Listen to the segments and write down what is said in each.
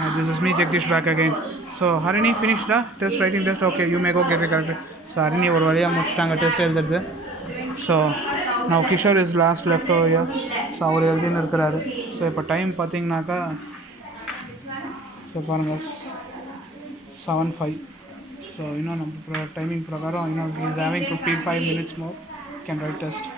This is me, Jagdish, back again. So, Harini finished the test, writing test. Okay, you may go get it corrected. So, Harini ஒரு வழியா முடிச்சிட்டாங்க test எழுதுறது. So now Kishore is last left over here. So அவர் எழுதின்னு இருக்கிறாரு. So இப்போ time பார்த்தீங்கன்னாக்கா so பாருங்கள் 7:05. ஸோ இன்னும் நம்ம டைமிங் பிரகாரம் இன்னும் is having 55 minutes more can write test.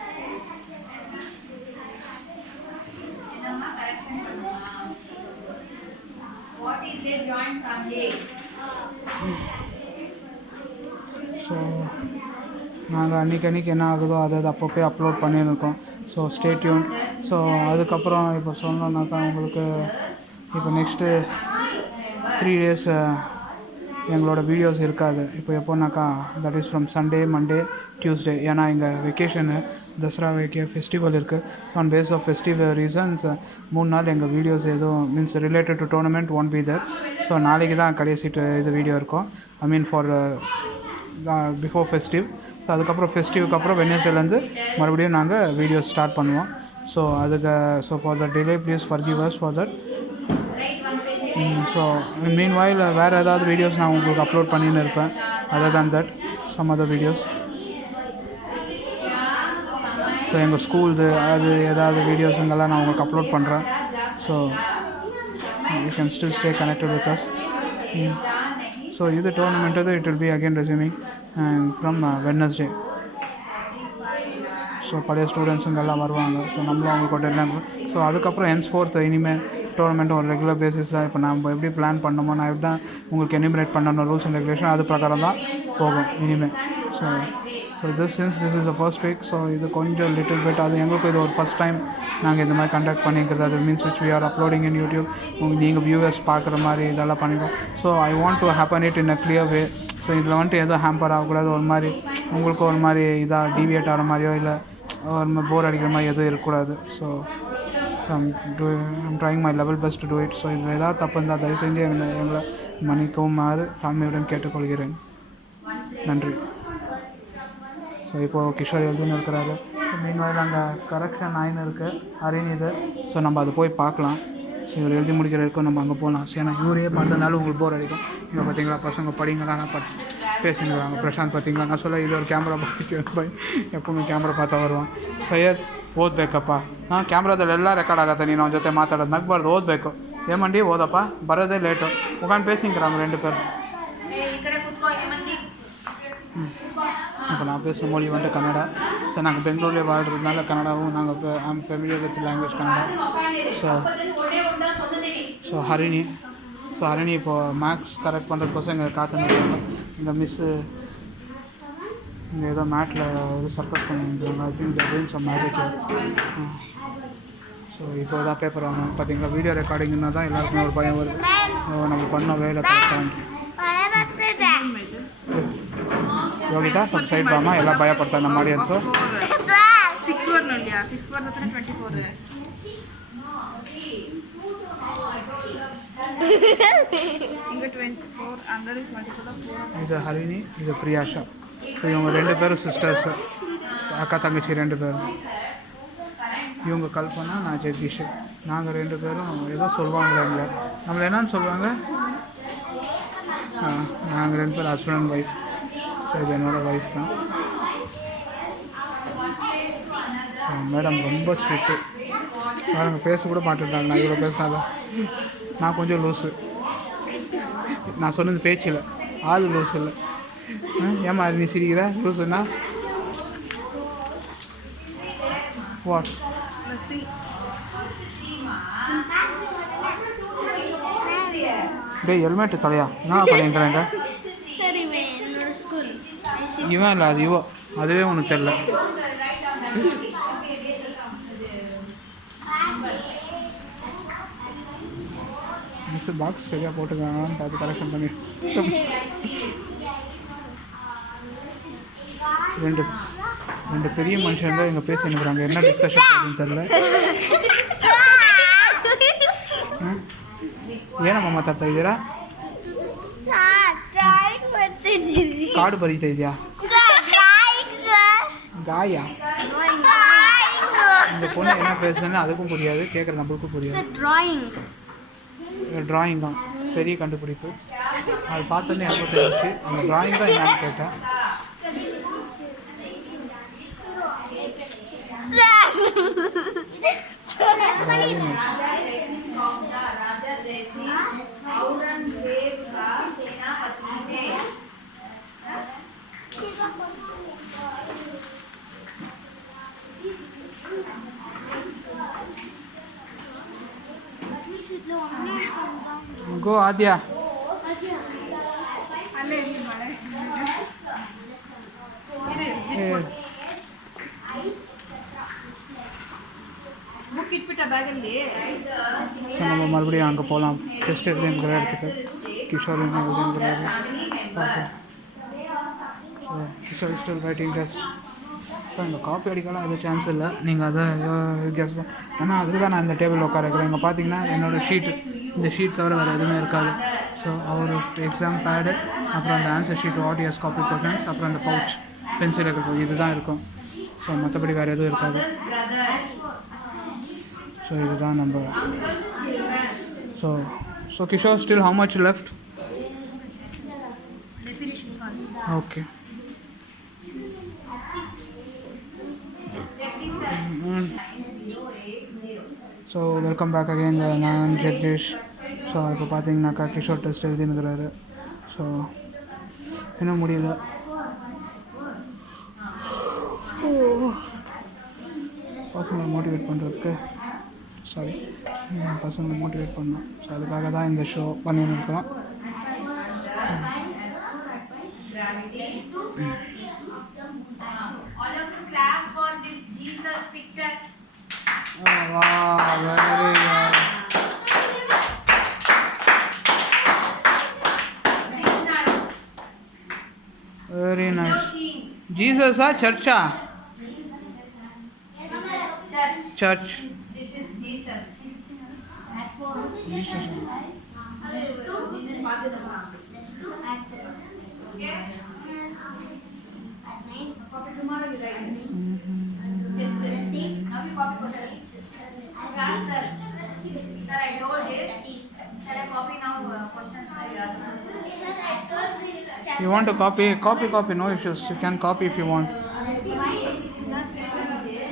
So நாங்கள் அன்றைக்கி என்ன ஆகுதோ அதை அப்பப்போ அப்லோட் பண்ணியிருக்கோம். So stay tune. ஸோ அதுக்கப்புறம் இப்போ சொன்னோன்னாக்கா உங்களுக்கு இப்போ நெக்ஸ்ட்டு 3 days எங்களோட வீடியோஸ் இருக்காது. இப்போ எப்போனாக்கா that is from Sunday, Monday, Tuesday. ஏன்னா இங்கே வெக்கேஷனு, தசரா ஃபெஸ்டிவல் இருக்குது. So on base of festival reasons 3 நாள் எங்கள் வீடியோஸ் எதுவும் means related to tournament won't be there. So நாளைக்கு தான் கடைசி இது வீடியோ இருக்கும். I mean for before festive. So அதுக்கப்புறம் ஃபெஸ்டிவ்க்கு அப்புறம் வெட்னஸ்டேலேருந்து மறுபடியும் நாங்கள் வீடியோஸ் ஸ்டார்ட் பண்ணுவோம். ஸோ அதுக்கு so for the delay please forgive us for that. So மீன் வாயில் வேறு ஏதாவது வீடியோஸ் நான் உங்களுக்கு அப்லோட் பண்ணின்னு இருப்பேன். Other then that some other videos. So எங்கள் ஸ்கூல்து அது ஏதாவது வீடியோஸுங்கெல்லாம் நான் உங்களுக்கு அப்லோட் பண்ணுறேன். So you can still stay connected with us. So இது tournament it will be again resuming from Wednesday. So பழைய ஸ்டூடெண்ட்ஸுங்கெல்லாம் வருவாங்க. ஸோ நம்மளும் அவங்களுக்கு அட்டெண்ட். ஸோ அதுக்கப்புறம் ஹென்ஸ்ஃபோர்த் இனிமேல் டோர்னமெண்ட் ஒரு ரெகுலர் பேசிஸில் இப்போ நம்ம எப்படி பிளான் பண்ணணுமோ நான் எப்படி தான் உங்களுக்கு எனிமரேட் பண்ணணும் ரூல்ஸ் அண்ட் ரெகுலேஷன் அது பிரகாரம் தான் போகும் இனிமேல். So this is the first week. So இது கொஞ்சம் லிட்டில் பிட் அது எங்களுக்கு இது ஒரு ஃபஸ்ட் டைம் நாங்கள் இந்த மாதிரி கண்டக்ட் பண்ணிக்கிறது. அது means which we are uploading in YouTube. நீங்கள் வியூவர்ஸ் பார்க்குற மாதிரி இதெல்லாம் பண்ணிக்கோம். So I want to happen it in a clear way. So இதில் வந்துட்டு எதுவும் ஹேம்பர் ஆகக்கூடாது. ஒரு மாதிரி உங்களுக்கு ஒரு மாதிரி இதாக டிவியேட் ஆகிற மாதிரியோ இல்லை ஒரு மாதிரி போர் அடிக்கிற மாதிரி எதுவும் இருக்கக்கூடாது. So I'm trying my level best to do it. So இதில் ஏதாவது தப்பு இருந்தால் தயவு செஞ்சு எங்களை மன்னிக்குமாறு தாழ்மையுடன் கேட்டுக்கொள்கிறேன். நன்றி. ஸோ இப்போது கிஷோர் எழுதுன்னு இருக்கிறாரு. மீன்வாயில் அங்கே கரெக்ஷன் 9 இருக்குது ஹரிணி இது. ஸோ நம்ம அதை போய் பார்க்கலாம். ஸோ இவர் எழுதி முடிக்கிற வரைக்கும் நம்ம அங்கே போகலாம். ஸோ ஏன்னா இவரே பார்த்ததுனால உங்களுக்கு போர் அடிக்கும். இங்கே பார்த்தீங்களா பசங்க படிங்களானா பேசினுறாங்க. பிரசாந்த் பார்த்தீங்களா நான் சொல்ல இது ஒரு கேமரா பார்த்து எப்பவுமே கேமರಾ பார்த்தா வருவான். ಸೈಯದ್ ಓದಬೇಕಪ್ಪ. ಹಾಂ ಕ್ಯಾಮ್ರಾದಲ್ಲಿ ಎಲ್ಲ ರೆಕಾರ್ಡ್ ಆಗುತ್ತೆ. ನೀನು ಅವನ ಜೊತೆ ಮಾತಾಡೋದು ನಗ್ಬಾರ್ದು, ಓದಬೇಕು. ಏಮಂಡಿ ಓದಪ್ಪ, ಬರೋದೇ ಲೇಟು. ಮುಖಾನ್ பேசிங்கிறாங்க 2 பேர். இப்போ நான் பேசுகிற மொழி வந்துட்டு கன்னடா. ஸோ நாங்கள் பெங்களூர்லேயே வாழ்கிறதுனால கன்னடாவும் நாங்கள் I'm familiar with language Kannada. So Harini இப்போது மேக்ஸ் கரெக்ட் பண்ணுறதுக்கோசம் எங்கள் காத்துன்னு இந்த மிஸ்ஸு இங்கே ஏதோ மேட்டில் இது சர்க்கஸ் பண்ணியிருக்காங்க. I think doing some magic. So இப்போ தான் பேப்பர் வாங்கணும். பார்த்தீங்களா வீடியோ ரெக்கார்டிங்னா தான் எல்லாருக்குமே ஒரு பயம் வருது. நம்ம பண்ண வேலை கரெக்டாக யோகிதா ಸ್ವಲ್ಪ ಸೈಡ್ ಬಾಮ ಎಲ್ಲ ಭಯ ಪಡ್ತಾರೆ ನಮ್ಮ ಆಡಿಯನ್ಸು. 6 ನೋಡಿಯಾ 6 ಹತ್ರ 24 இங்க 24 100 is multiple of 4. இது ஹரிணி, இது பிரியாஷா. ஸோ இவங்க 2 பேரும் சிஸ்டர்ஸு. அக்கா தங்கச்சி 2 பேரும். இவங்க கல்பனா, நான் ஜெகதீஷ். நாங்கள் 2 பேரும் ஏதோ சொல்லுவாங்களே எங்களை நம்மளை என்னன்னு சொல்லுவாங்க. நாங்கள் 2 பேர் ஹஸ்பண்ட் அண்ட் ஒய்ஃப். ஸோ இது என்னோடய ஒய்ஃப் தான். ஸோ மேடம் ரொம்ப ஸ்ட்ரிக்ட்டு. பாருங்க பேச கூட மாட்டேன்றாங்க. நான் இவ்வளோ பேசாத. நான் கொஞ்சம் லூஸு. நான் சொன்னது பேச்சில் ஆள் லூஸ் இல்லை. ஏமா நீ சிரிக்கிற? லூஸுன்னா வாட்? டே ஹெல்மெட்டு தலையா என்ன பண்ணிக்கிறாங்க? இவன் இல்லை அது இவோ. அதுவே ஒன்று தெரில. மிஸ் பாக்ஸ் சரியாக போட்டுக்காங்கன்னு பார்த்து கரெக்ஷன் பண்ணி ரெண்டு பெரிய மனுஷன் தான் எங்கள் பேசி நிற்கிறாங்க. என்ன டிஸ்கஷன் பண்ணுறதுன்னு தெரில. ಏನಮ್ಮ ಮಾತಾಡ್ತಾ ಇದ್ದೀರಾ? ಕಾಡು ಬರೀತಾ ಇದೆಯಾ? காயா? இந்த பொண்ணு என்ன பேசுதுன்னு அதுக்கும் புரியாது, கேட்குற நம்மளுக்கும் புரியாது. ட்ராயிங் தான் பெரிய கண்டுபிடிப்பு. அது பார்த்தோன்னே எனக்கு தெரிஞ்சிச்சு அந்த ட்ராயிங் தான் என்னன்னு கேட்டேன். Very nice. Go Adya. So நம்ம மறுபடியும் அங்கே போகலாம். டெஸ்ட் எழுதுங்கிற இடத்துக்கு கிஷோர் என்ன எழுதுங்கிறாரு பார்ப்போம். So Kishore still writing test. So இந்த காப்பி அடிக்கலாம் எதுவும் சான்ஸ் இல்லை. நீங்கள் அதை கெஸ் ஏன்னா அதுக்கு தான் நான் இந்த டேபிள் உட்காருக்கிறேன். இங்கே பார்த்தீங்கன்னா என்னோடய ஷீட்டு, இந்த ஷீட் தவிர வேறு எதுவுமே இருக்காது. ஸோ அவர் எக்ஸாம் பேடு, அப்புறம் அந்த ஆன்சர் ஷீட், ஆடியஸ் காப்பி கொஷன்ஸ், அப்புறம் அந்த பவுச் பென்சில் இருக்கிறது இதுதான் இருக்கும். ஸோ மற்றபடி வேறு எதுவும் இருக்காது. ஸோ இதுதான் நம்ம. So Kishore still how much left? Okay. So welcome back again. நான் ஜெகதீஷ். ஸோ இப்போ பார்த்தீங்கன்னாக்கா கிஷோர் டெஸ்ட் எழுதினுக்கிறாரு. ஸோ இன்னும் முடியல. பசங்களை மோட்டிவேட் பண்ணுறதுக்கு பசங்களை மோட்டிவேட் பண்ணோம். ஸோ அதுக்காக தான் இந்த ஷோ பண்ணின்னு இருக்கோம். Very nice. Jesus or church? Church. This is Jesus. Jesus. Okay. Copy tomorrow you write. Yes, sir. Now you copy for sir. Sir, I told this. Shall I copy now questions for you? You want to copy? Copy. No issues. You can copy if you want.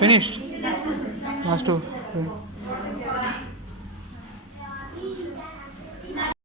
Finished. Last two.